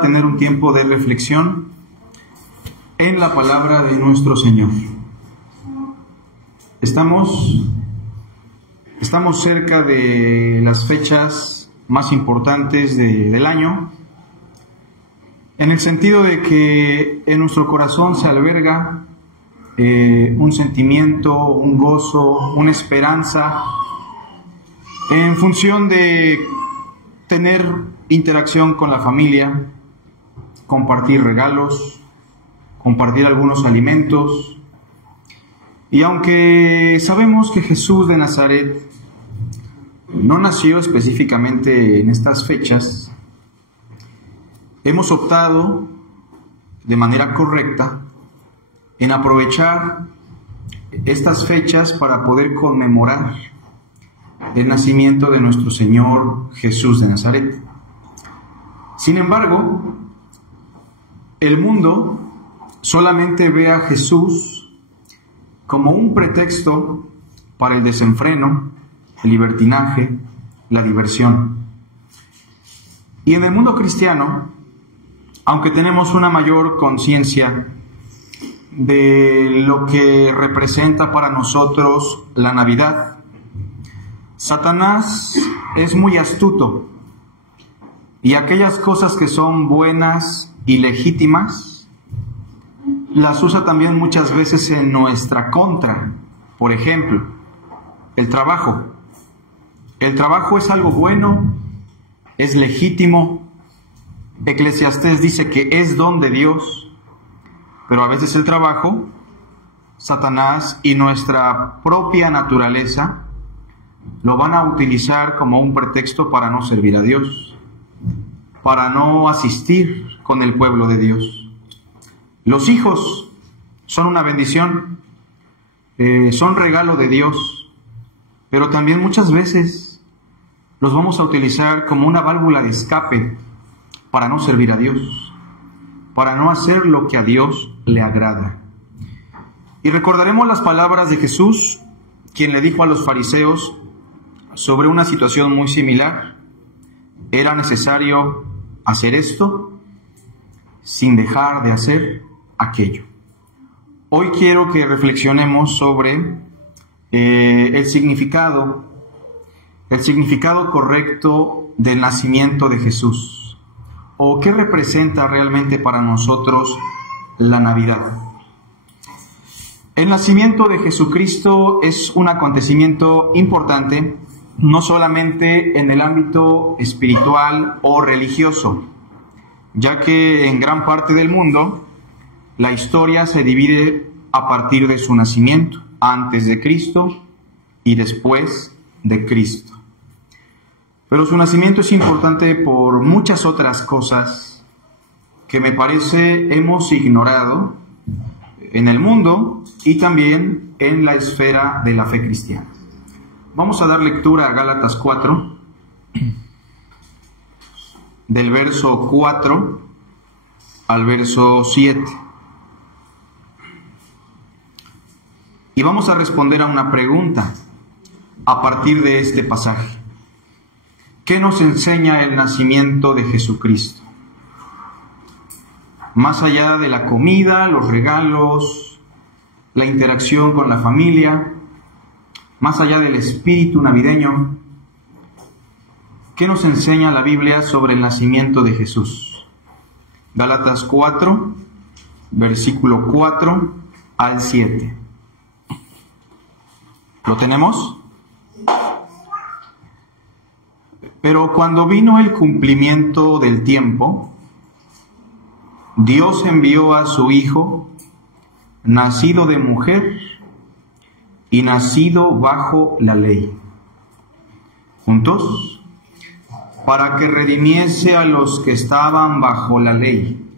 Tener un tiempo de reflexión en la palabra de nuestro Señor. Estamos cerca de las fechas más importantes del año, en el sentido de que en nuestro corazón se alberga un sentimiento, un gozo, una esperanza, en función de tener interacción con la familia, compartir regalos, compartir algunos alimentos. Y aunque sabemos que Jesús de Nazaret no nació específicamente en estas fechas, hemos optado de manera correcta en aprovechar estas fechas para poder conmemorar el nacimiento de nuestro Señor Jesús de Nazaret. Sin embargo, el mundo solamente ve a Jesús como un pretexto para el desenfreno, el libertinaje, la diversión. Y en el mundo cristiano, aunque tenemos una mayor conciencia de lo que representa para nosotros la Navidad, Satanás es muy astuto y aquellas cosas que son buenas y legítimas las usa también muchas veces en nuestra contra. Por ejemplo, el trabajo. El trabajo es algo bueno, es legítimo. Eclesiastés dice que es don de Dios, pero a veces el trabajo, Satanás y nuestra propia naturaleza lo van a utilizar como un pretexto para no servir a Dios, para no asistir con el pueblo de Dios. Los hijos son una bendición, son regalo de Dios, pero también muchas veces los vamos a utilizar como una válvula de escape para no servir a Dios, para no hacer lo que a Dios le agrada. Y recordaremos las palabras de Jesús, quien le dijo a los fariseos sobre una situación muy similar: era necesario hacer esto sin dejar de hacer aquello. Hoy quiero que reflexionemos sobre el significado correcto del nacimiento de Jesús, o qué representa realmente para nosotros la Navidad. El nacimiento de Jesucristo es un acontecimiento importante, no solamente en el ámbito espiritual o religioso, ya que en gran parte del mundo la historia se divide a partir de su nacimiento, antes de Cristo y después de Cristo. Pero su nacimiento es importante por muchas otras cosas que me parece hemos ignorado en el mundo y también en la esfera de la fe cristiana. Vamos a dar lectura a Gálatas 4, del verso 4 al verso 7. Y vamos a responder a una pregunta a partir de este pasaje. ¿Qué nos enseña el nacimiento de Jesucristo? Más allá de la comida, los regalos, la interacción con la familia, más allá del espíritu navideño, ¿qué nos enseña la Biblia sobre el nacimiento de Jesús? Gálatas 4, versículo 4 al 7. ¿Lo tenemos? Pero cuando vino el cumplimiento del tiempo, Dios envió a su Hijo, nacido de mujer y nacido bajo la ley. ¿Juntos? Para que redimiese a los que estaban bajo la ley,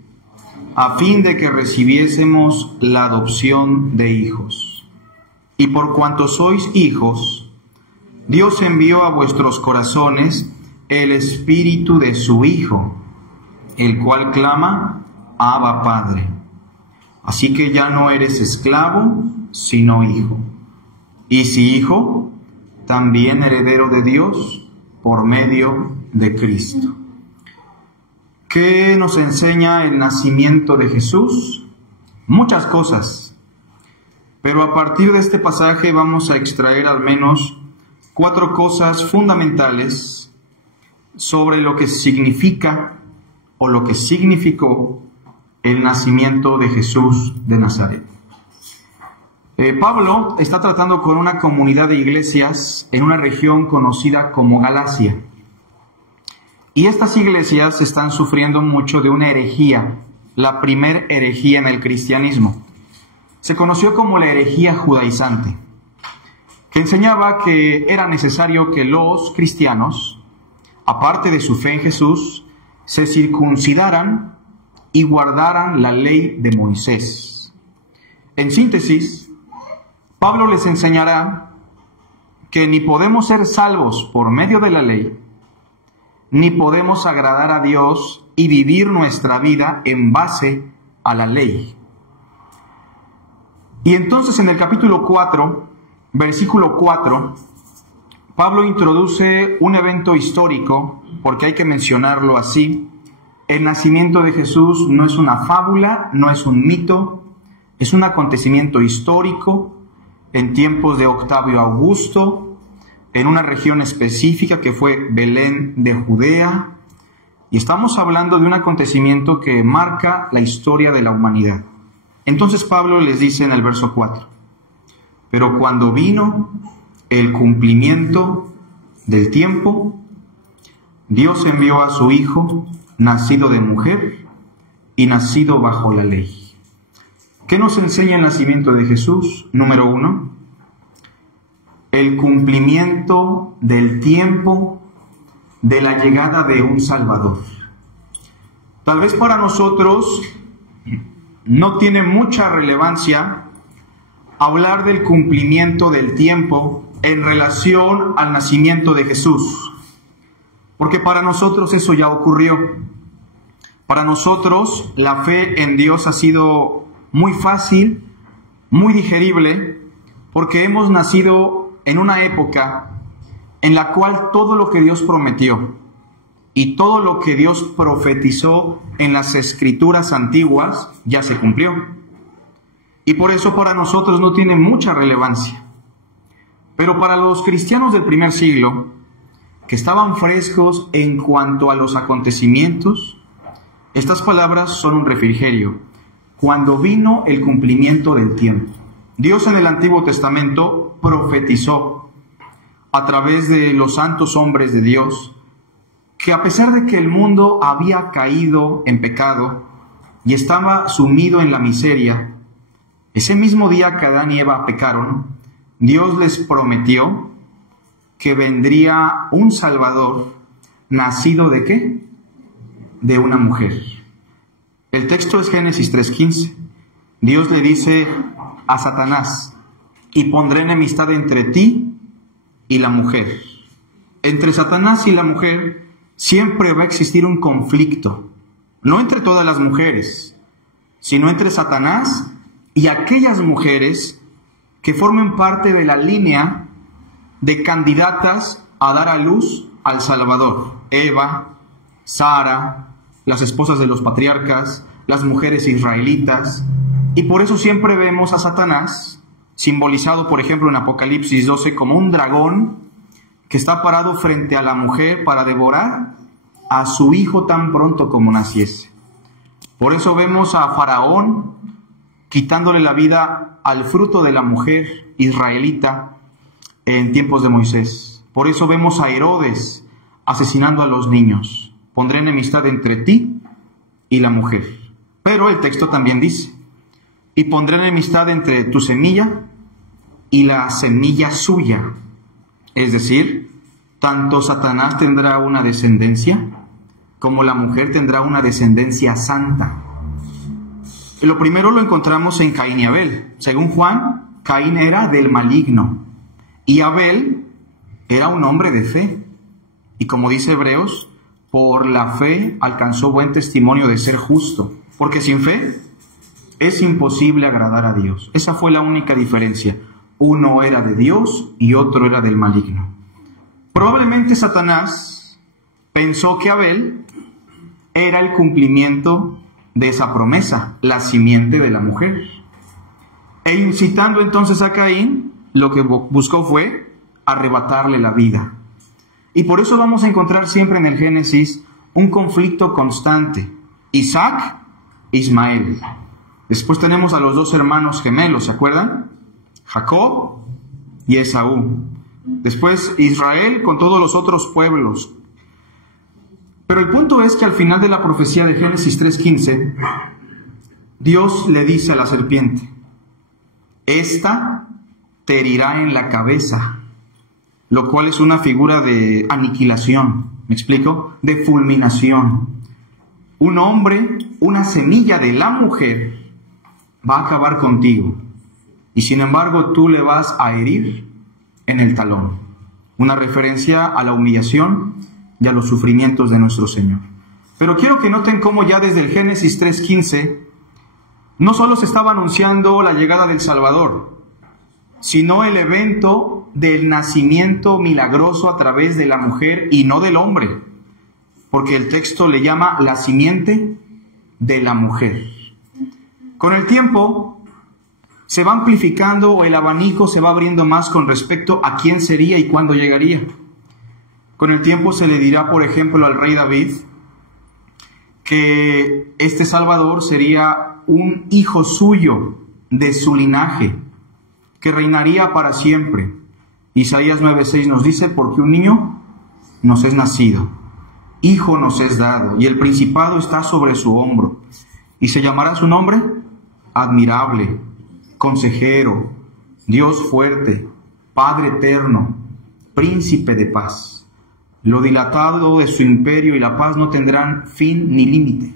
a fin de que recibiésemos la adopción de hijos. Y por cuanto sois hijos, Dios envió a vuestros corazones el espíritu de su Hijo, el cual clama: Abba, Padre. Así que ya no eres esclavo, sino hijo. Y si hijo, también heredero de Dios por medio de Cristo. ¿Qué nos enseña el nacimiento de Jesús? Muchas cosas. Pero a partir de este pasaje vamos a extraer al menos 4 cosas fundamentales sobre lo que significa o lo que significó el nacimiento de Jesús de Nazaret. Pablo está tratando con una comunidad de iglesias en una región conocida como Galacia. Y estas iglesias están sufriendo mucho de una herejía, la primer herejía en el cristianismo. Se conoció como la herejía judaizante, que enseñaba que era necesario que los cristianos, aparte de su fe en Jesús, se circuncidaran y guardaran la ley de Moisés. En síntesis, Pablo les enseñará que ni podemos ser salvos por medio de la ley, ni podemos agradar a Dios y vivir nuestra vida en base a la ley. Y entonces en el capítulo 4, versículo 4, Pablo introduce un evento histórico, porque hay que mencionarlo así. El nacimiento de Jesús no es una fábula, no es un mito, es un acontecimiento histórico en tiempos de Octavio Augusto, en una región específica que fue Belén de Judea, y estamos hablando de un acontecimiento que marca la historia de la humanidad. Entonces Pablo les dice en el verso 4, pero cuando vino el cumplimiento del tiempo, Dios envió a su Hijo, nacido de mujer y nacido bajo la ley. ¿Qué nos enseña el nacimiento de Jesús? Número 1, el cumplimiento del tiempo de la llegada de un Salvador. Tal vez para nosotros no tiene mucha relevancia hablar del cumplimiento del tiempo en relación al nacimiento de Jesús, porque para nosotros eso ya ocurrió. Para nosotros la fe en Dios ha sido muy fácil, muy digerible, porque hemos nacido en una época en la cual todo lo que Dios prometió y todo lo que Dios profetizó en las escrituras antiguas ya se cumplió. Y por eso para nosotros no tiene mucha relevancia. Pero para los cristianos del primer siglo, que estaban frescos en cuanto a los acontecimientos, estas palabras son un refrigerio. Cuando vino el cumplimiento del tiempo. Dios en el Antiguo Testamento profetizó a través de los santos hombres de Dios que a pesar de que el mundo había caído en pecado y estaba sumido en la miseria, ese mismo día que Adán y Eva pecaron, Dios les prometió que vendría un Salvador nacido ¿de qué? De una mujer. El texto es Génesis 3:15. Dios le dice a Satanás, y pondré enemistad entre ti y la mujer. Entre Satanás y la mujer siempre va a existir un conflicto, no entre todas las mujeres, sino entre Satanás y aquellas mujeres que formen parte de la línea de candidatas a dar a luz al Salvador. Eva, Sara, las esposas de los patriarcas, las mujeres israelitas. Y por eso siempre vemos a Satanás, simbolizado por ejemplo en Apocalipsis 12 como un dragón que está parado frente a la mujer para devorar a su hijo tan pronto como naciese. Por eso vemos a Faraón quitándole la vida al fruto de la mujer israelita en tiempos de Moisés. Por eso vemos a Herodes asesinando a los niños. Pondré enemistad entre ti y la mujer. Pero el texto también dice, y pondré enemistad entre tu semilla y la semilla suya. Es decir, tanto Satanás tendrá una descendencia como la mujer tendrá una descendencia santa. Lo primero lo encontramos en Caín y Abel. Según Juan, Caín era del maligno y Abel era un hombre de fe. Y como dice Hebreos, por la fe alcanzó buen testimonio de ser justo, porque sin fe es imposible agradar a Dios. Esa fue la única diferencia. Uno era de Dios y otro era del maligno. Probablemente Satanás pensó que Abel era el cumplimiento de esa promesa, la simiente de la mujer. E incitando entonces a Caín, lo que buscó fue arrebatarle la vida. Y por eso vamos a encontrar siempre en el Génesis un conflicto constante. Isaac, Ismael. Después tenemos a los dos hermanos gemelos, ¿se acuerdan? Jacob y Esaú. Después Israel con todos los otros pueblos. Pero el punto es que al final de la profecía de Génesis 3:15, Dios le dice a la serpiente: esta te herirá en la cabeza, lo cual es una figura de aniquilación, ¿me explico? De fulminación. Un hombre, una semilla de la mujer, va a acabar contigo, y sin embargo tú le vas a herir en el talón. Una referencia a la humillación y a los sufrimientos de nuestro Señor. Pero quiero que noten cómo ya desde el Génesis 3:15 no solo se estaba anunciando la llegada del Salvador, sino el evento del nacimiento milagroso a través de la mujer y no del hombre, porque el texto le llama la simiente de la mujer. Con el tiempo se va amplificando, o el abanico se va abriendo más con respecto a quién sería y cuándo llegaría. Con el tiempo se le dirá, por ejemplo, al rey David que este Salvador sería un hijo suyo, de su linaje, que reinaría para siempre. Isaías 9:6 nos dice: porque un niño nos es nacido, hijo nos es dado, y el principado está sobre su hombro, y se llamará su nombre Admirable, Consejero, Dios fuerte, Padre eterno, Príncipe de paz. Lo dilatado de su imperio y la paz no tendrán fin ni límite.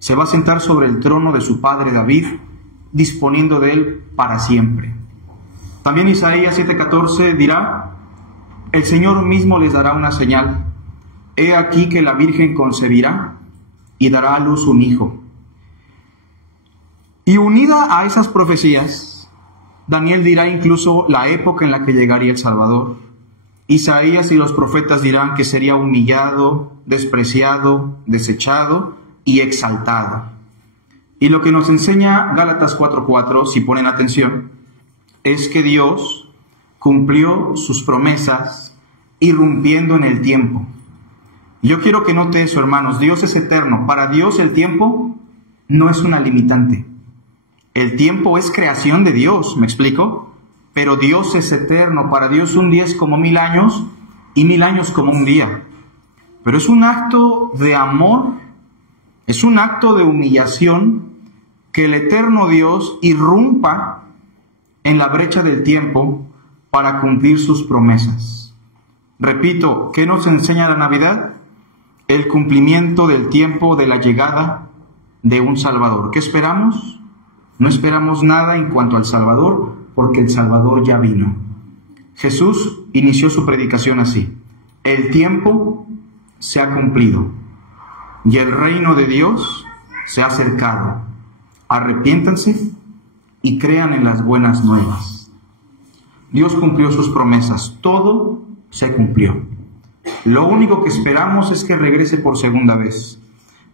Se va a sentar sobre el trono de su padre David, disponiendo de él para siempre. También Isaías 7:14 dirá: el Señor mismo les dará una señal. He aquí que la Virgen concebirá y dará a luz un hijo. Y unida a esas profecías, Daniel dirá incluso la época en la que llegaría el Salvador. Isaías y los profetas dirán que sería humillado, despreciado, desechado y exaltado. Y lo que nos enseña Gálatas 4:4, si ponen atención, es que Dios cumplió sus promesas irrumpiendo en el tiempo. Yo quiero que note eso, hermanos. Dios es eterno. Para Dios el tiempo no es una limitante. El tiempo es creación de Dios, ¿me explico? Pero Dios es eterno. Para Dios un día es como 1000 años y 1000 años como un día. Pero es un acto de amor, es un acto de humillación que el eterno Dios irrumpa en la brecha del tiempo para cumplir sus promesas. Repito, ¿qué nos enseña la Navidad? El cumplimiento del tiempo de la llegada de un Salvador. ¿Qué esperamos? No esperamos nada en cuanto al Salvador, porque el Salvador ya vino. Jesús inició su predicación así: el tiempo se ha cumplido y el reino de Dios se ha acercado. Arrepiéntanse y crean en las buenas nuevas. Dios cumplió sus promesas, todo se cumplió. Lo único que esperamos es que regrese por segunda vez.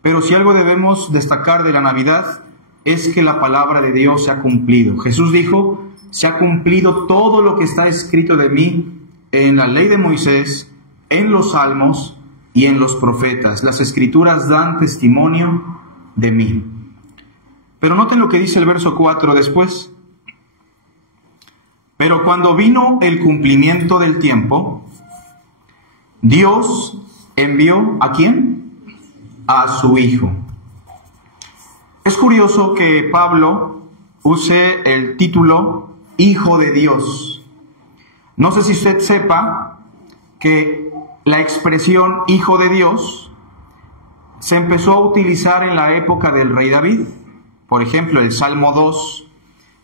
Pero si algo debemos destacar de la Navidad es que la palabra de Dios se ha cumplido. Jesús dijo: se ha cumplido todo lo que está escrito de mí en la ley de Moisés, en los salmos y en los profetas. Las escrituras dan testimonio de mí. Pero noten lo que dice el verso 4 después. Pero cuando vino el cumplimiento del tiempo, Dios envió ¿a quién? A su Hijo. Es curioso que Pablo use el título Hijo de Dios. No sé si usted sepa que la expresión Hijo de Dios se empezó a utilizar en la época del rey David. Por ejemplo, el Salmo 2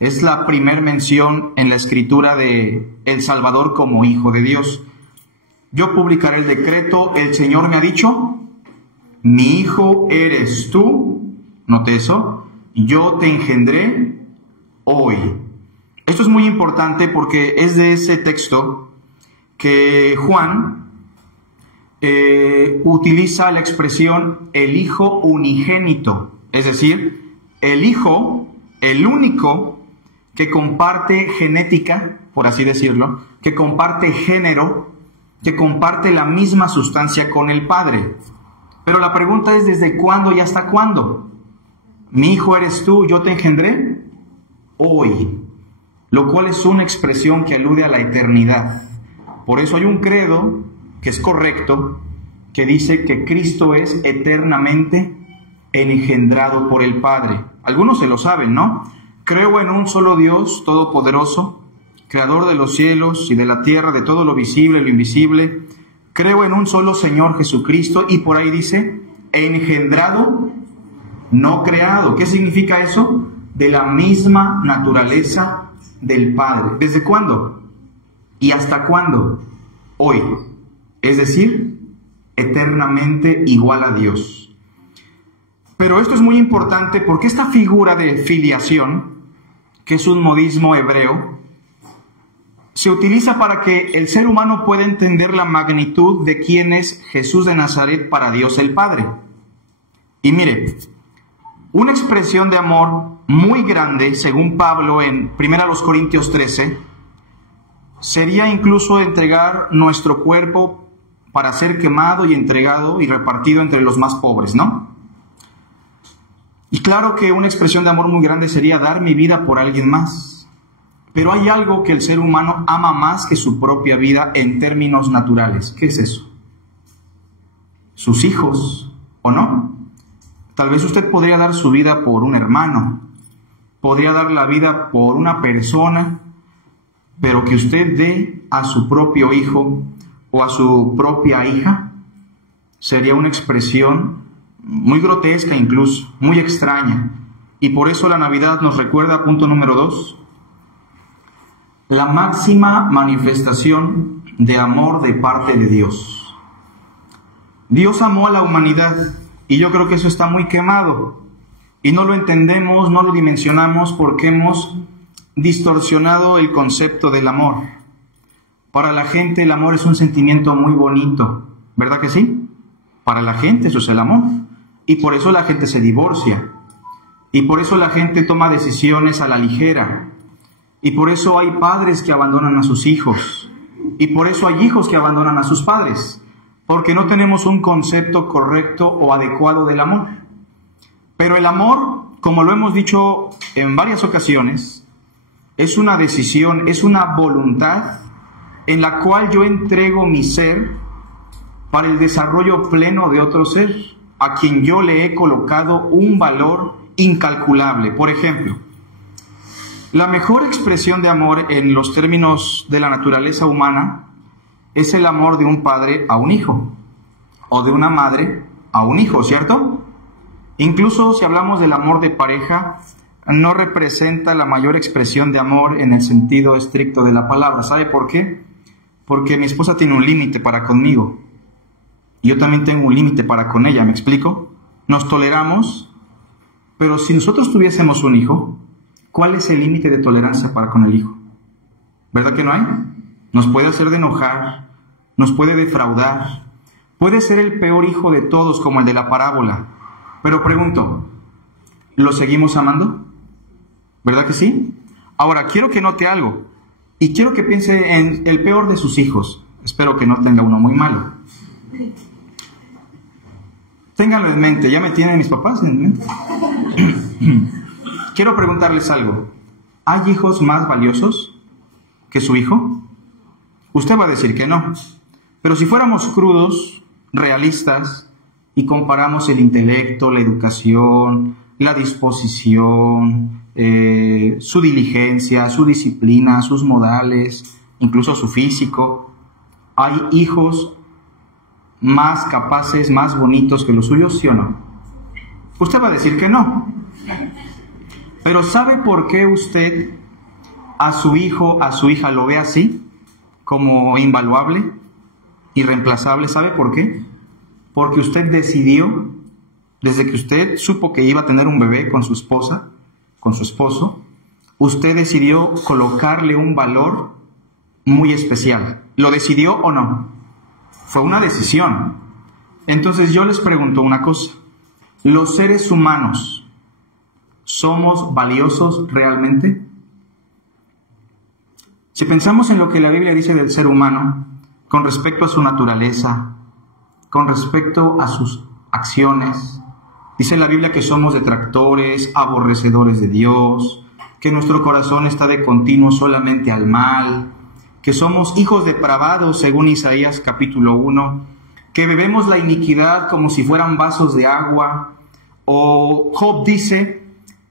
es la primer mención en la escritura de el Salvador como Hijo de Dios. Yo publicaré el decreto, el Señor me ha dicho, mi hijo eres tú, note eso, yo te engendré hoy. Esto es muy importante porque es de ese texto que Juan utiliza la expresión el Hijo unigénito, es decir, el Hijo, el único que comparte genética, por así decirlo, que comparte género, que comparte la misma sustancia con el Padre. Pero la pregunta es, ¿desde cuándo y hasta cuándo? Mi hijo eres tú, yo te engendré hoy, lo cual es una expresión que alude a la eternidad. Por eso hay un credo que es correcto, que dice que Cristo es eternamente engendrado por el Padre. Algunos se lo saben, ¿no? Creo en un solo Dios todopoderoso, creador de los cielos y de la tierra, de todo lo visible y lo invisible. Creo en un solo Señor Jesucristo, y por ahí dice, engendrado, no creado. ¿Qué significa eso? De la misma naturaleza del Padre. ¿Desde cuándo? ¿Y hasta cuándo? Hoy. Es decir, eternamente igual a Dios. Pero esto es muy importante porque esta figura de filiación, que es un modismo hebreo, se utiliza para que el ser humano pueda entender la magnitud de quién es Jesús de Nazaret para Dios el Padre. Y mire, una expresión de amor muy grande, según Pablo en 1 Corintios 13, sería incluso entregar nuestro cuerpo para ser quemado y entregado y repartido entre los más pobres, ¿no? Y claro que una expresión de amor muy grande sería dar mi vida por alguien más. Pero hay algo que el ser humano ama más que su propia vida en términos naturales. ¿Qué es eso? Sus hijos, ¿o no? Tal vez usted podría dar su vida por un hermano, podría dar la vida por una persona, pero que usted dé a su propio hijo o a su propia hija, sería una expresión muy grotesca incluso, muy extraña. Y por eso la Navidad nos recuerda, punto número 2, la máxima manifestación de amor de parte de Dios. Dios amó a la humanidad, y yo creo que eso está muy quemado, y no lo entendemos, no lo dimensionamos porque hemos distorsionado el concepto del amor. Para la gente el amor es un sentimiento muy bonito, ¿verdad que sí? Para la gente eso es el amor, y por eso la gente se divorcia, y por eso la gente toma decisiones a la ligera, y por eso hay padres que abandonan a sus hijos, y por eso hay hijos que abandonan a sus padres, porque no tenemos un concepto correcto o adecuado del amor. Pero el amor, como lo hemos dicho en varias ocasiones, es una decisión, es una voluntad en la cual yo entrego mi ser para el desarrollo pleno de otro ser, a quien yo le he colocado un valor incalculable. Por ejemplo, la mejor expresión de amor en los términos de la naturaleza humana es el amor de un padre a un hijo, o de una madre a un hijo, ¿cierto? Incluso si hablamos del amor de pareja, no representa la mayor expresión de amor en el sentido estricto de la palabra. ¿Sabe por qué? Porque mi esposa tiene un límite para conmigo, y yo también tengo un límite para con ella, ¿me explico? Nos toleramos, pero si nosotros tuviésemos un hijo, ¿cuál es el límite de tolerancia para con el hijo? ¿Verdad que no hay? Nos puede hacer de enojar, nos puede defraudar, puede ser el peor hijo de todos como el de la parábola. Pero pregunto, ¿lo seguimos amando? ¿Verdad que sí? Ahora, quiero que note algo, y quiero que piense en el peor de sus hijos. Espero que no tenga uno muy malo. Ténganlo en mente, ya me tienen mis papás en mente. Quiero preguntarles algo. ¿Hay hijos más valiosos que su hijo? Usted va a decir que no. Pero si fuéramos crudos, realistas, y comparamos el intelecto, la educación, la disposición, su diligencia, su disciplina, sus modales, incluso su físico, ¿hay hijos más capaces, más bonitos que los suyos, sí o no? Usted va a decir que no. Pero ¿sabe por qué usted a su hijo, a su hija lo ve así? Como invaluable, irreemplazable. ¿Sabe por qué? Porque usted decidió, desde que usted supo que iba a tener un bebé con su esposa, con su esposo, usted decidió colocarle un valor muy especial. ¿Lo decidió o no? fue una decisión. Entonces yo les pregunto una cosa. ¿Los seres humanos somos valiosos realmente? Si pensamos en lo que la Biblia dice del ser humano, con respecto a su naturaleza, con respecto a sus acciones, dice la Biblia que somos detractores, aborrecedores de Dios, que nuestro corazón está de continuo solamente al mal, que somos hijos depravados según Isaías capítulo 1, que bebemos la iniquidad como si fueran vasos de agua, o Job dice,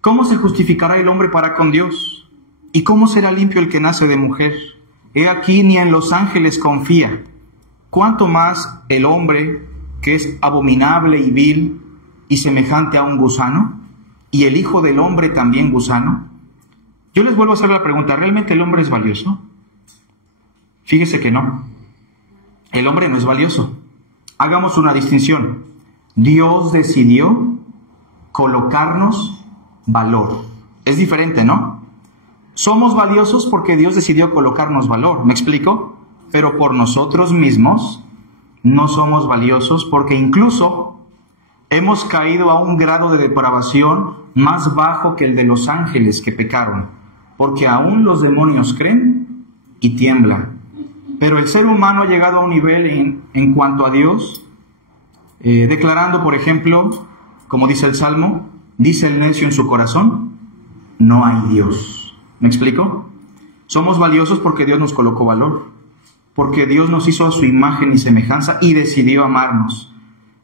¿cómo se justificará el hombre para con Dios? ¿Y cómo será limpio el que nace de mujer? He aquí ni en los ángeles confía, cuánto más el hombre que es abominable y vil y semejante a un gusano, y el hijo del hombre también gusano. Yo les vuelvo a hacer la pregunta, ¿realmente el hombre es valioso? Fíjese que no. El hombre no es valioso. Hagamos una distinción. Dios decidió colocarnos valor. Es diferente, ¿no? Somos valiosos porque Dios decidió colocarnos valor. ¿Me explico? Pero por nosotros mismos no somos valiosos porque incluso hemos caído a un grado de depravación más bajo que el de los ángeles que pecaron. Porque aún los demonios creen y tiemblan. Pero el ser humano ha llegado a un nivel en cuanto a Dios, declarando, por ejemplo, como dice el Salmo, dice el necio en su corazón, no hay Dios. ¿Me explico? Somos valiosos porque Dios nos colocó valor, porque Dios nos hizo a su imagen y semejanza y decidió amarnos.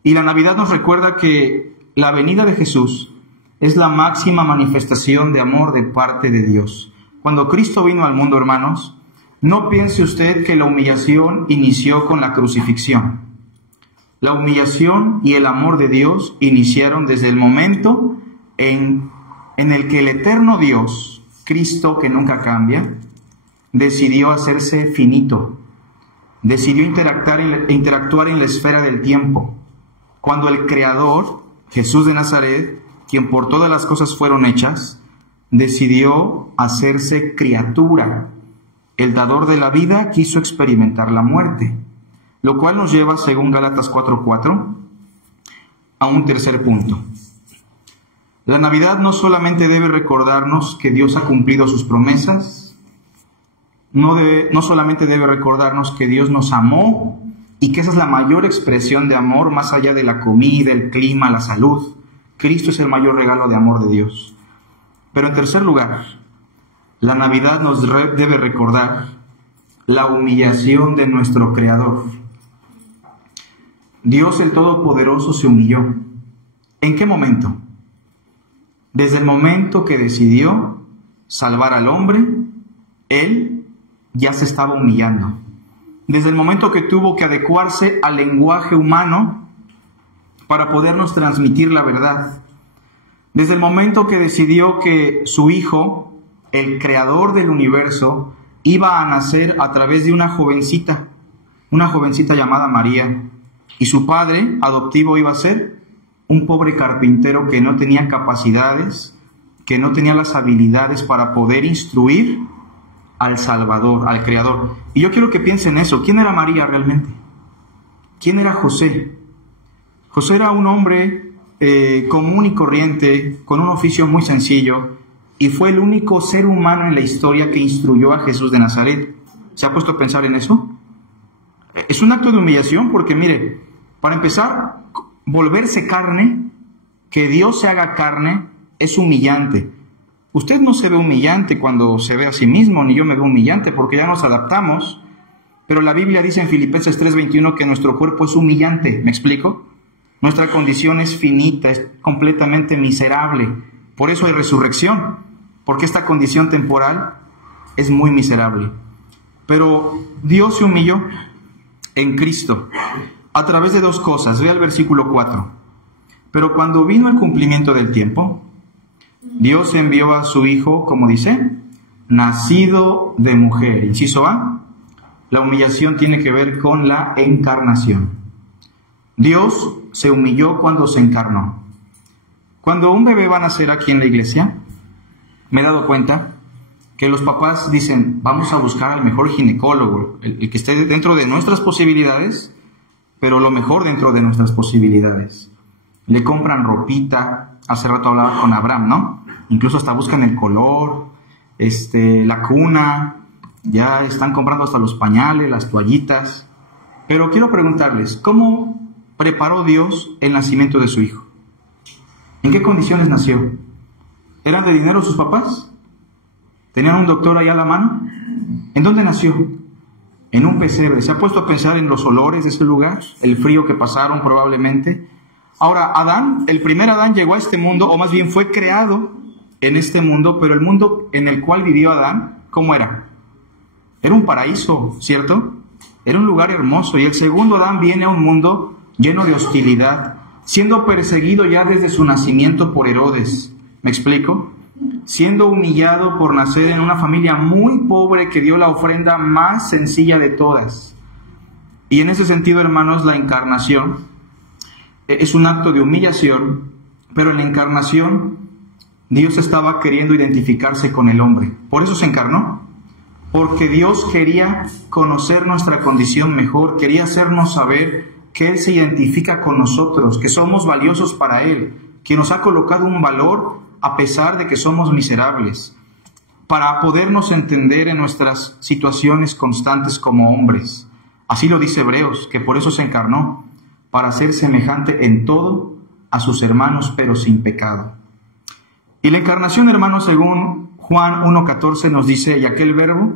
Y la Navidad nos recuerda que la venida de Jesús es la máxima manifestación de amor de parte de Dios. Cuando Cristo vino al mundo, hermanos, no piense usted que la humillación inició con la crucifixión. La humillación y el amor de Dios iniciaron desde el momento en el que el eterno Dios, Cristo que nunca cambia, decidió hacerse finito, decidió interactuar en la esfera del tiempo. Cuando el Creador, Jesús de Nazaret, quien por todas las cosas fueron hechas, decidió hacerse criatura. El dador de la vida quiso experimentar la muerte, lo cual nos lleva, según Gálatas 4:4, a un tercer punto. La Navidad no solamente debe recordarnos que Dios ha cumplido sus promesas, no solamente debe recordarnos que Dios nos amó y que esa es la mayor expresión de amor más allá de la comida, el clima, la salud. Cristo es el mayor regalo de amor de Dios. Pero en tercer lugar, la Navidad nos debe recordar la humillación de nuestro Creador. Dios el Todopoderoso se humilló. ¿En qué momento? Desde el momento que decidió salvar al hombre, Él ya se estaba humillando. Desde el momento que tuvo que adecuarse al lenguaje humano para podernos transmitir la verdad. Desde el momento que decidió que su Hijo, el Creador del universo, iba a nacer a través de una jovencita llamada María, y su padre adoptivo iba a ser un pobre carpintero que no tenía capacidades, que no tenía las habilidades para poder instruir al Salvador, al Creador. Y yo quiero que piensen eso. ¿Quién era María realmente? ¿Quién era José? José era un hombre común y corriente, con un oficio muy sencillo, y fue el único ser humano en la historia que instruyó a Jesús de Nazaret. ¿Se ha puesto a pensar en eso? Es un acto de humillación porque, mire, para empezar, volverse carne, que Dios se haga carne, es humillante. Usted no se ve humillante cuando se ve a sí mismo, ni yo me veo humillante, porque ya nos adaptamos. Pero la Biblia dice en Filipenses 3:21 que nuestro cuerpo es humillante. ¿Me explico? Nuestra condición es finita, es completamente miserable. Por eso hay resurrección, porque esta condición temporal es muy miserable. Pero Dios se humilló en Cristo a través de dos cosas. Vea el versículo 4. Pero cuando vino el cumplimiento del tiempo, Dios envió a su Hijo, como dice, nacido de mujer. Inciso A, la humillación tiene que ver con la encarnación. Dios se humilló cuando se encarnó. Cuando un bebé va a nacer aquí en la iglesia, me he dado cuenta que los papás dicen, vamos a buscar al mejor ginecólogo, el que esté dentro de nuestras posibilidades, pero lo mejor dentro de nuestras posibilidades. Le compran ropita, hace rato hablaba con Abraham, ¿no? Incluso hasta buscan el color, la cuna, ya están comprando hasta los pañales, las toallitas. Pero quiero preguntarles, ¿cómo preparó Dios el nacimiento de su hijo? ¿En qué condiciones nació? ¿Eran de dinero sus papás? ¿Tenían un doctor ahí a la mano? ¿En dónde nació? En un pesebre. ¿Se ha puesto a pensar en los olores de ese lugar? El frío que pasaron probablemente. Ahora, Adán, el primer Adán llegó a este mundo, o más bien fue creado en este mundo, pero el mundo en el cual vivió Adán, ¿cómo era? Era un paraíso, ¿cierto? Era un lugar hermoso. Y el segundo Adán viene a un mundo lleno de hostilidad, siendo perseguido ya desde su nacimiento por Herodes. ¿Me explico? Siendo humillado por nacer en una familia muy pobre que dio la ofrenda más sencilla de todas. Y en ese sentido, hermanos, la encarnación es un acto de humillación, pero en la encarnación Dios estaba queriendo identificarse con el hombre. Por eso se encarnó, porque Dios quería conocer nuestra condición mejor, quería hacernos saber que Él se identifica con nosotros, que somos valiosos para Él, que nos ha colocado un valor a pesar de que somos miserables, para podernos entender en nuestras situaciones constantes como hombres. Así lo dice Hebreos, que por eso se encarnó, para ser semejante en todo a sus hermanos, pero sin pecado. Y la encarnación, hermanos, según Juan 1:14 nos dice, y aquel verbo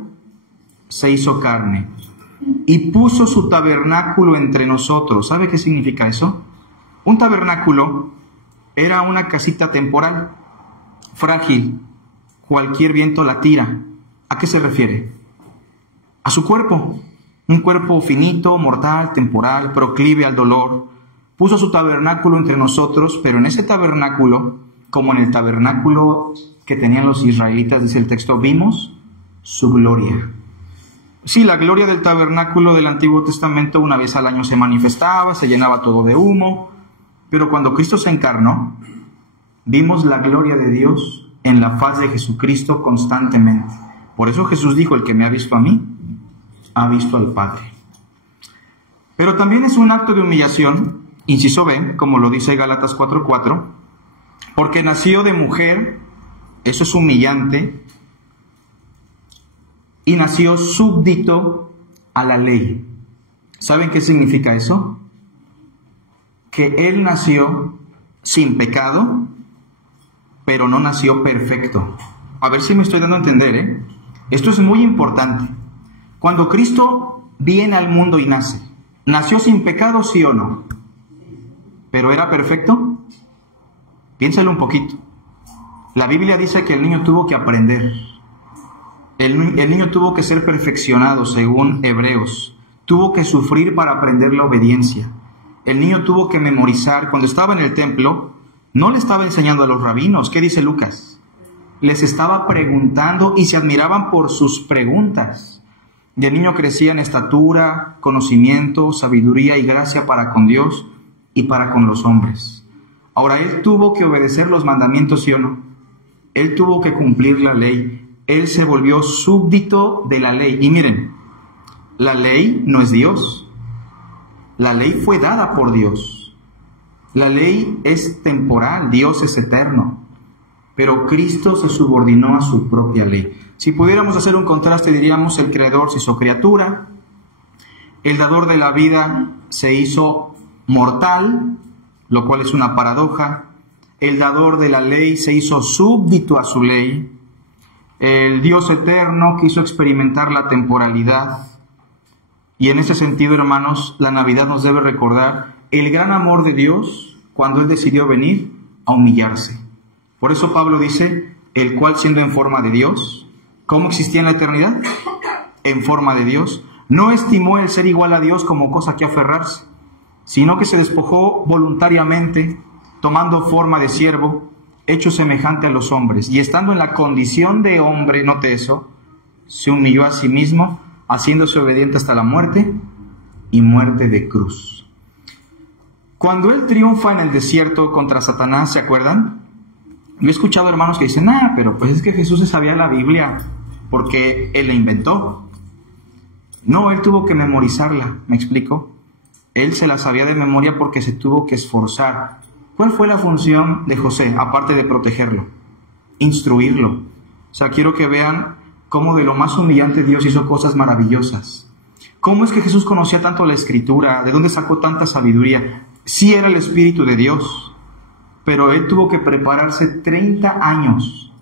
se hizo carne y puso su tabernáculo entre nosotros. ¿Sabe qué significa eso? Un tabernáculo era una casita temporal, frágil, cualquier viento la tira. ¿A qué se refiere? A su cuerpo. Un cuerpo finito, mortal, temporal, proclive al dolor. Puso su tabernáculo entre nosotros, pero en ese tabernáculo, como en el tabernáculo que tenían los israelitas, dice el texto, vimos su gloria. Sí, la gloria del tabernáculo del Antiguo Testamento una vez al año se manifestaba, se llenaba todo de humo, pero cuando Cristo se encarnó, vimos la gloria de Dios en la faz de Jesucristo constantemente. Por eso Jesús dijo, el que me ha visto a mí, ha visto al Padre. Pero también es un acto de humillación, inciso B, como lo dice Gálatas 4:4, porque nació de mujer, eso es humillante, y nació súbdito a la ley. ¿Saben qué significa eso? Que Él nació sin pecado, pero no nació perfecto. A ver si me estoy dando a entender, ¿eh? Esto es muy importante. Cuando Cristo viene al mundo y nace, ¿nació sin pecado, sí o no? ¿Pero era perfecto? Piénsalo un poquito. La Biblia dice que el niño tuvo que aprender. El niño tuvo que ser perfeccionado, según Hebreos. Tuvo que sufrir para aprender la obediencia. El niño tuvo que memorizar. Cuando estaba en el templo, no le estaba enseñando a los rabinos. ¿Qué dice Lucas? Les estaba preguntando y se admiraban por sus preguntas. Y el niño crecía en estatura, conocimiento, sabiduría y gracia para con Dios y para con los hombres. Ahora, él tuvo que obedecer los mandamientos, ¿sí o no? Él tuvo que cumplir la ley. Él se volvió súbdito de la ley. Y miren, la ley no es Dios. La ley fue dada por Dios. La ley es temporal, Dios es eterno. Pero Cristo se subordinó a su propia ley. Si pudiéramos hacer un contraste, diríamos, el creador se hizo criatura, el dador de la vida se hizo mortal, lo cual es una paradoja, el dador de la ley se hizo súbdito a su ley, el Dios eterno quiso experimentar la temporalidad, y en ese sentido, hermanos, la Navidad nos debe recordar el gran amor de Dios cuando Él decidió venir a humillarse. Por eso Pablo dice, el cual siendo en forma de Dios, ¿cómo existía en la eternidad? En forma de Dios. No estimó el ser igual a Dios como cosa que aferrarse, sino que se despojó voluntariamente, tomando forma de siervo, hecho semejante a los hombres. Y estando en la condición de hombre, note eso, se humilló a sí mismo, haciéndose obediente hasta la muerte y muerte de cruz. Cuando Él triunfa en el desierto contra Satanás, ¿se acuerdan? Yo he escuchado hermanos que dicen, pero pues es que Jesús se sabía la Biblia porque Él la inventó. No, Él tuvo que memorizarla, ¿me explico? Él se la sabía de memoria porque se tuvo que esforzar. ¿Cuál fue la función de José, aparte de protegerlo? Instruirlo. O sea, quiero que vean cómo de lo más humillante Dios hizo cosas maravillosas. ¿Cómo es que Jesús conocía tanto la Escritura? ¿De dónde sacó tanta sabiduría? Sí era el Espíritu de Dios, pero Él tuvo que prepararse 30 años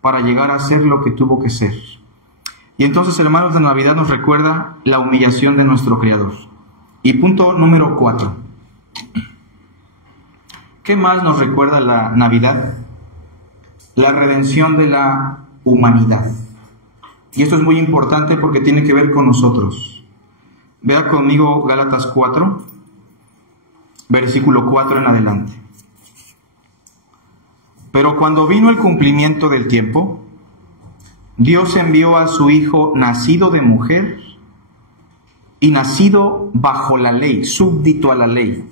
para llegar a ser lo que tuvo que ser. Y entonces, hermanos, de Navidad nos recuerda la humillación de nuestro Creador. Y punto número 4. ¿Qué más nos recuerda la Navidad? La redención de la humanidad. Y esto es muy importante porque tiene que ver con nosotros. Vea conmigo Gálatas 4, versículo 4 en adelante. Pero cuando vino el cumplimiento del tiempo, Dios envió a su Hijo nacido de mujer y nacido bajo la ley, súbdito a la ley.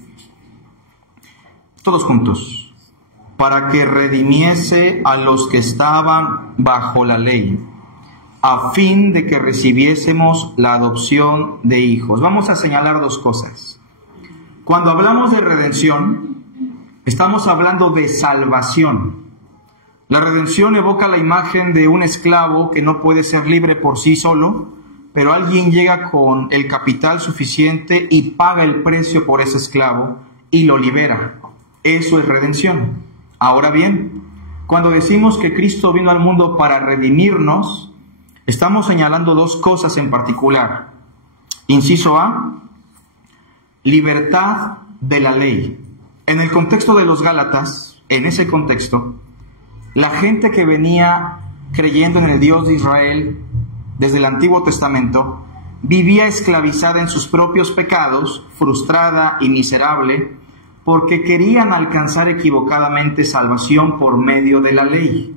Todos juntos. Para que redimiese a los que estaban bajo la ley, a fin de que recibiésemos la adopción de hijos. Vamos a señalar dos cosas. Cuando hablamos de redención, estamos hablando de salvación. La redención evoca la imagen de un esclavo que no puede ser libre por sí solo, pero alguien llega con el capital suficiente y paga el precio por ese esclavo y lo libera. Eso es redención. Ahora bien, cuando decimos que Cristo vino al mundo para redimirnos, estamos señalando dos cosas en particular. Inciso A, libertad de la ley. En el contexto de los Gálatas, en ese contexto, la gente que venía creyendo en el Dios de Israel desde el Antiguo Testamento vivía esclavizada en sus propios pecados, frustrada y miserable, porque querían alcanzar equivocadamente salvación por medio de la ley.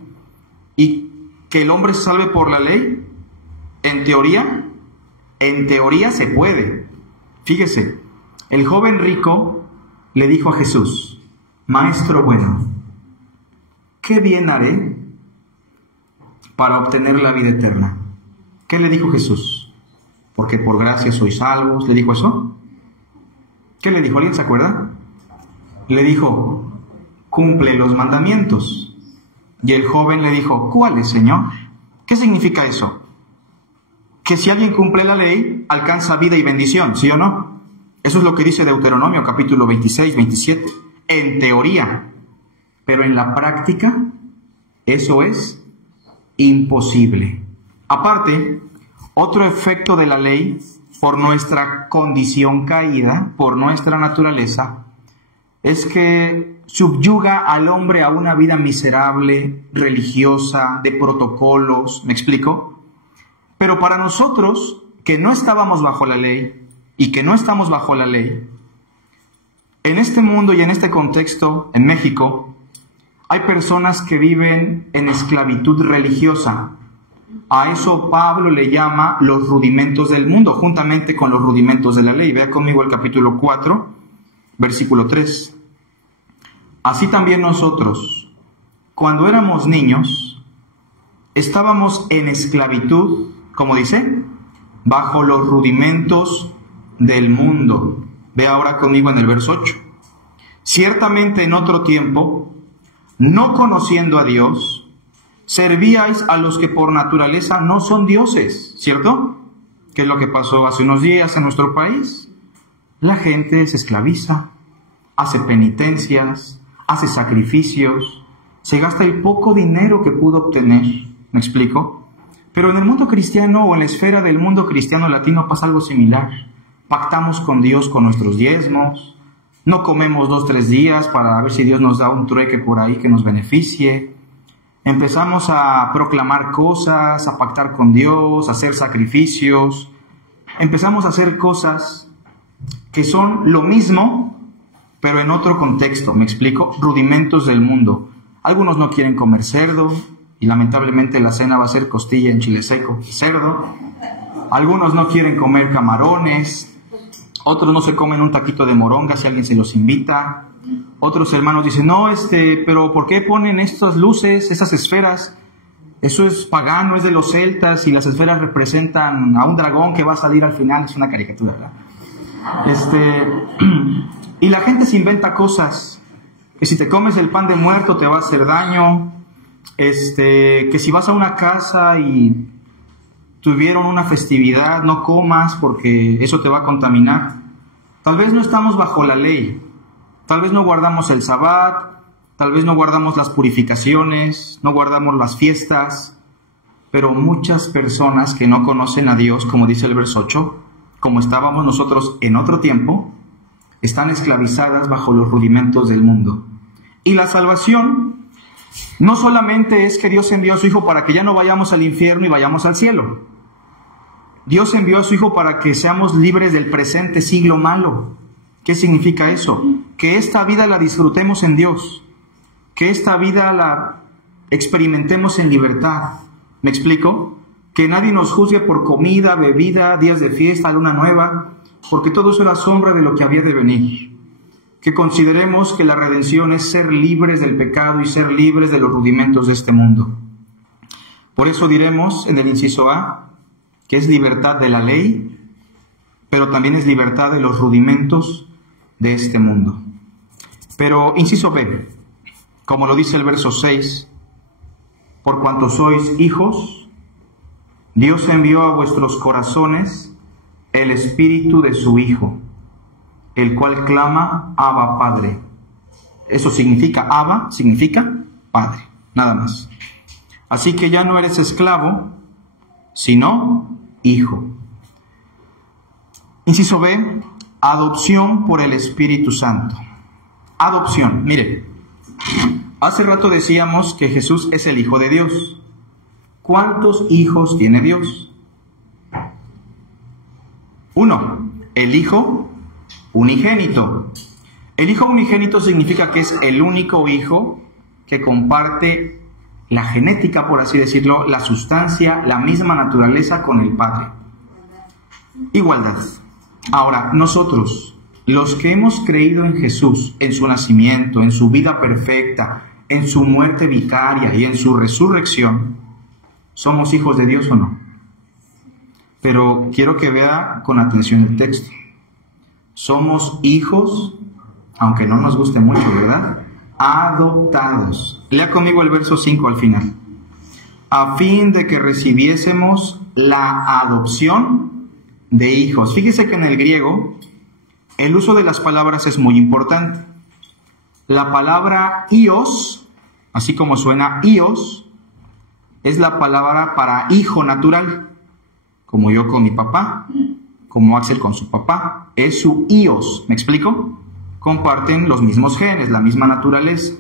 ¿Y que el hombre se salve por la ley? En teoría se puede. Fíjese, el joven rico le dijo a Jesús: Maestro bueno, ¿qué bien haré para obtener la vida eterna? ¿Qué le dijo Jesús? Porque por gracia sois salvos. ¿Le dijo eso? ¿Qué le dijo? ¿Alguien se acuerda? Le dijo: cumple los mandamientos. Y el joven le dijo: ¿cuáles, Señor? ¿Qué significa eso? Que si alguien cumple la ley, alcanza vida y bendición, ¿sí o no? Eso es lo que dice Deuteronomio capítulo 26, 27. En teoría. Pero en la práctica, eso es imposible. Aparte, otro efecto de la ley, por nuestra condición caída, por nuestra naturaleza, es que subyuga al hombre a una vida miserable, religiosa, de protocolos. ¿Me explico? Pero para nosotros, que no estábamos bajo la ley y que no estamos bajo la ley, en este mundo y en este contexto, en México, hay personas que viven en esclavitud religiosa. A eso Pablo le llama los rudimentos del mundo, juntamente con los rudimentos de la ley. Vea conmigo el capítulo 4, versículo 3. Así también nosotros, cuando éramos niños, estábamos en esclavitud, como dice, bajo los rudimentos del mundo. Ve ahora conmigo en el verso 8. Ciertamente en otro tiempo, no conociendo a Dios, servíais a los que por naturaleza no son dioses, ¿cierto? ¿Qué es lo que pasó hace unos días en nuestro país? La gente se esclaviza, hace penitencias, hace sacrificios, se gasta el poco dinero que pudo obtener. ¿Me explico? Pero en el mundo cristiano o en la esfera del mundo cristiano latino pasa algo similar. Pactamos con Dios con nuestros diezmos, no comemos 2-3 días para ver si Dios nos da un trueque por ahí que nos beneficie. Empezamos a proclamar cosas, a pactar con Dios, a hacer sacrificios. Empezamos a hacer cosas que son lo mismo, pero en otro contexto. ¿Me explico? Rudimentos del mundo. Algunos no quieren comer cerdo, y lamentablemente la cena va a ser costilla en chile seco y cerdo. Algunos no quieren comer camarones. Otros no se comen un taquito de moronga si alguien se los invita. Otros hermanos dicen: no, pero ¿por qué ponen estas luces, estas esferas? Eso es pagano, es de los celtas, y las esferas representan a un dragón que va a salir al final. Es una caricatura, ¿verdad? Y la gente se inventa cosas, que si te comes el pan de muerto te va a hacer daño, que si vas a una casa y tuvieron una festividad, no comas porque eso te va a contaminar. Tal vez no estamos bajo la ley, tal vez no guardamos el Sabbat, tal vez no guardamos las purificaciones, no guardamos las fiestas, pero muchas personas que no conocen a Dios, como dice el verso 8, como estábamos nosotros en otro tiempo, están esclavizadas bajo los rudimentos del mundo. Y la salvación no solamente es que Dios envió a su Hijo para que ya no vayamos al infierno y vayamos al cielo. Dios envió a su Hijo para que seamos libres del presente siglo malo. ¿Qué significa eso? Que esta vida la disfrutemos en Dios, que esta vida la experimentemos en libertad. ¿Me explico? Que nadie nos juzgue por comida, bebida, días de fiesta, luna nueva, porque todo eso era sombra de lo que había de venir. Que consideremos que la redención es ser libres del pecado y ser libres de los rudimentos de este mundo. Por eso diremos en el inciso A que es libertad de la ley, pero también es libertad de los rudimentos de este mundo. Pero inciso B, como lo dice el verso 6, por cuanto sois hijos, Dios envió a vuestros corazones el Espíritu de su Hijo, el cual clama, Abba, Padre. Eso significa, Abba, significa Padre, nada más. Así que ya no eres esclavo, sino hijo. Inciso B, adopción por el Espíritu Santo. Adopción, mire, hace rato decíamos que Jesús es el Hijo de Dios. ¿Cuántos hijos tiene Dios? Uno, el Hijo unigénito. El Hijo unigénito significa que es el único hijo que comparte la genética, por así decirlo, la sustancia, la misma naturaleza con el Padre. Igualdad. Ahora, nosotros, los que hemos creído en Jesús, en su nacimiento, en su vida perfecta, en su muerte vicaria y en su resurrección, ¿somos hijos de Dios o no? Pero quiero que vea con atención el texto. Somos hijos, aunque no nos guste mucho, ¿verdad? Adoptados. Lea conmigo el verso 5 al final. A fin de que recibiésemos la adopción de hijos. Fíjese que en el griego el uso de las palabras es muy importante. La palabra ios, así como suena ios, es la palabra para hijo natural, como yo con mi papá, como Axel con su papá, es su ios. ¿Me explico? Comparten los mismos genes, la misma naturaleza.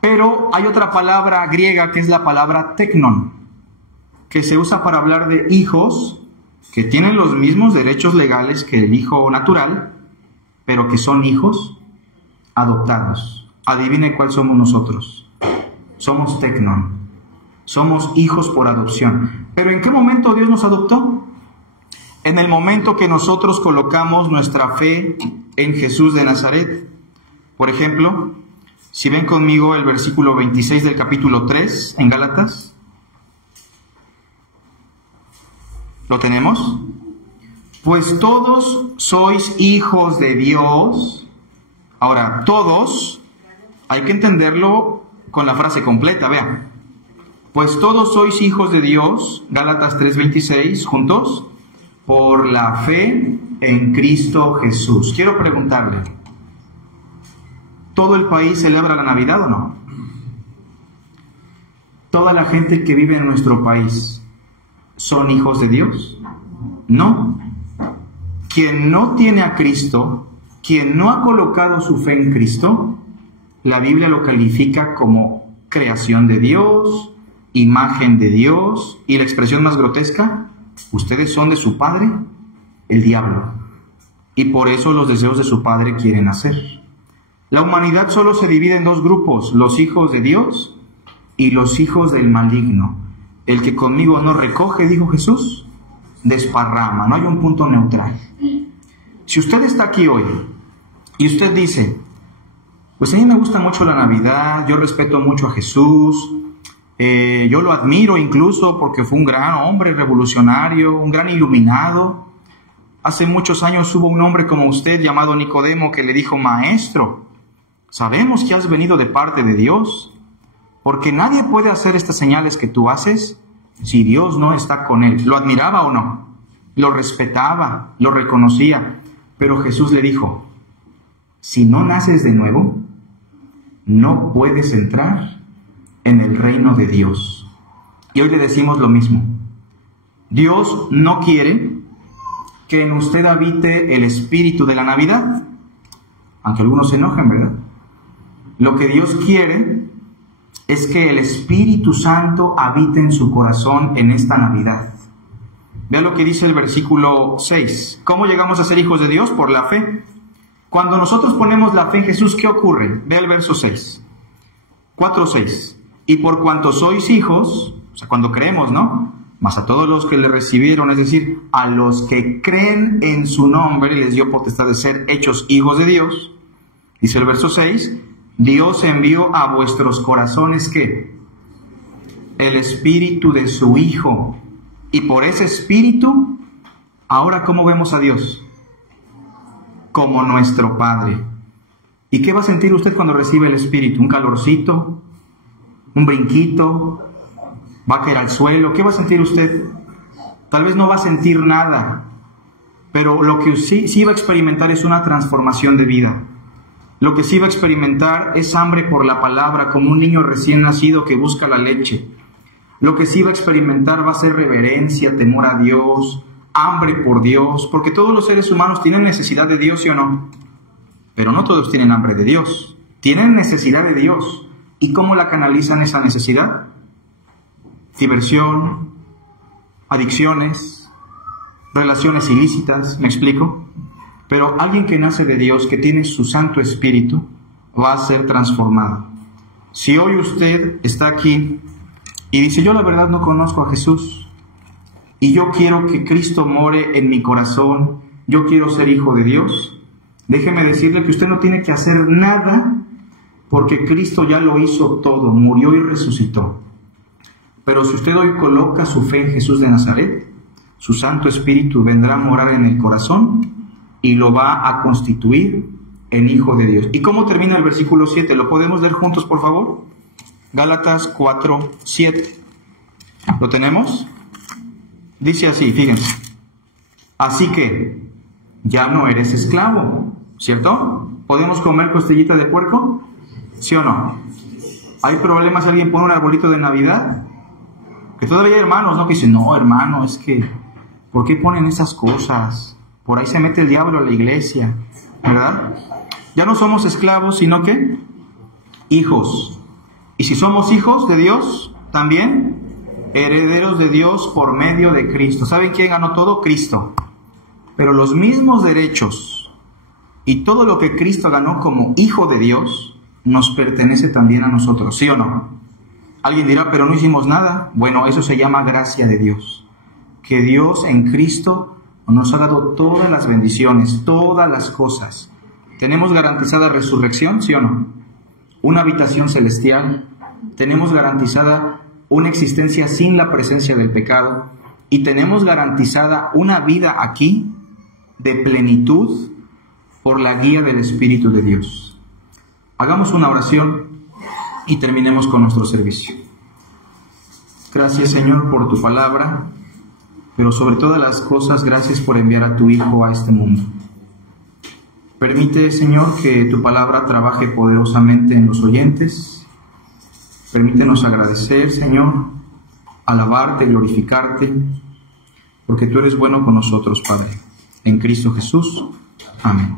Pero hay otra palabra griega que es la palabra teknon, que se usa para hablar de hijos que tienen los mismos derechos legales que el hijo natural, pero que son hijos adoptados. Adivine cuál somos nosotros. Somos teknon. Somos hijos por adopción. ¿Pero en qué momento Dios nos adoptó? En el momento que nosotros colocamos nuestra fe en Jesús de Nazaret. Por ejemplo, si ven conmigo el versículo 26 del capítulo 3 en Gálatas. ¿Lo tenemos? Pues todos sois hijos de Dios. Ahora, todos, hay que entenderlo con la frase completa, vean. Pues todos sois hijos de Dios, Gálatas 3:26, juntos, por la fe en Cristo Jesús. Quiero preguntarle, ¿todo el país celebra la Navidad o no? ¿Toda la gente que vive en nuestro país son hijos de Dios? No. Quien no tiene a Cristo, quien no ha colocado su fe en Cristo, la Biblia lo califica como creación de Dios, imagen de Dios, y la expresión más grotesca, ustedes son de su padre, el diablo, y por eso los deseos de su padre quieren hacer. La humanidad solo se divide en dos grupos, los hijos de Dios y los hijos del maligno. El que conmigo no recoge, dijo Jesús, desparrama, no hay un punto neutral. Si usted está aquí hoy y usted dice, pues a mí me gusta mucho la Navidad, yo respeto mucho a Jesús, yo lo admiro incluso porque fue un gran hombre revolucionario, un gran iluminado, Hace muchos años hubo un hombre como usted llamado Nicodemo que le dijo: Maestro, sabemos que has venido de parte de Dios, porque nadie puede hacer estas señales que tú haces si Dios no está con él. ¿Lo admiraba o no? Lo respetaba, lo reconocía. Pero Jesús le dijo: si no naces de nuevo, no puedes entrar en el reino de Dios. Y hoy le decimos lo mismo. Dios no quiere que en usted habite el espíritu de la Navidad, aunque algunos se enojen, ¿verdad? Lo que Dios quiere es que el Espíritu Santo habite en su corazón en esta Navidad. Vea lo que dice el versículo 6. ¿Cómo llegamos a ser hijos de Dios? Por la fe. Cuando nosotros ponemos la fe en Jesús, ¿qué ocurre? Vea el verso 6. 4:6. Y por cuanto sois hijos, o sea, cuando creemos, ¿no? Mas a todos los que le recibieron, es decir, a los que creen en su nombre, les dio potestad de ser hechos hijos de Dios. Dice el verso 6, Dios envió a vuestros corazones, ¿qué? El espíritu de su Hijo. Y por ese espíritu, ahora ¿cómo vemos a Dios? Como nuestro Padre. ¿Y qué va a sentir usted cuando recibe el espíritu? ¿Un calorcito? ¿Un brinquito? ¿Va a caer al suelo? ¿Qué va a sentir usted? Tal vez no va a sentir nada, pero lo que sí va a experimentar es una transformación de vida. Lo que sí va a experimentar es hambre por la palabra, como un niño recién nacido que busca la leche. Lo que sí va a experimentar va a ser reverencia, temor a Dios, hambre por Dios, porque todos los seres humanos tienen necesidad de Dios, ¿sí o no? Pero no todos tienen hambre de Dios, tienen necesidad de Dios. ¿Y cómo la canalizan esa necesidad? Diversión, adicciones, relaciones ilícitas, ¿me explico? Pero alguien que nace de Dios, que tiene su Santo Espíritu, va a ser transformado. Si hoy usted está aquí y dice: yo la verdad no conozco a Jesús, y yo quiero que Cristo more en mi corazón, yo quiero ser hijo de Dios, déjeme decirle que usted no tiene que hacer nada, porque Cristo ya lo hizo todo, murió y resucitó. Pero si usted hoy coloca su fe en Jesús de Nazaret, su Santo Espíritu vendrá a morar en el corazón y lo va a constituir en hijo de Dios. ¿Y cómo termina el versículo 7? ¿Lo podemos leer juntos, por favor? Gálatas 4:7. ¿Lo tenemos? Dice así, fíjense. Así que ya no eres esclavo, ¿cierto? ¿Podemos comer costillita de puerco? ¿Sí o no? ¿Hay problemas si alguien pone un arbolito de Navidad? Que todavía hay hermanos, ¿no? Que dicen: no, hermano, es que, ¿por qué ponen esas cosas? Por ahí se mete el diablo a la iglesia, ¿verdad? Ya no somos esclavos, sino que hijos. Y si somos hijos de Dios, también herederos de Dios por medio de Cristo. ¿Saben quién ganó todo? Cristo. Pero los mismos derechos y todo lo que Cristo ganó como hijo de Dios nos pertenece también a nosotros, ¿sí o no? Alguien dirá: pero no hicimos nada. Bueno, eso se llama gracia de Dios. Que Dios en Cristo nos ha dado todas las bendiciones, todas las cosas. ¿Tenemos garantizada resurrección, sí o no? Una habitación celestial. Tenemos garantizada una existencia sin la presencia del pecado. Y tenemos garantizada una vida aquí de plenitud por la guía del Espíritu de Dios. Hagamos una oración y terminemos con nuestro servicio. Gracias, Señor, por tu palabra, pero sobre todas las cosas, gracias por enviar a tu Hijo a este mundo. Permite, Señor, que tu palabra trabaje poderosamente en los oyentes. Permítenos agradecer, Señor, alabarte, glorificarte, porque tú eres bueno con nosotros, Padre. En Cristo Jesús. Amén.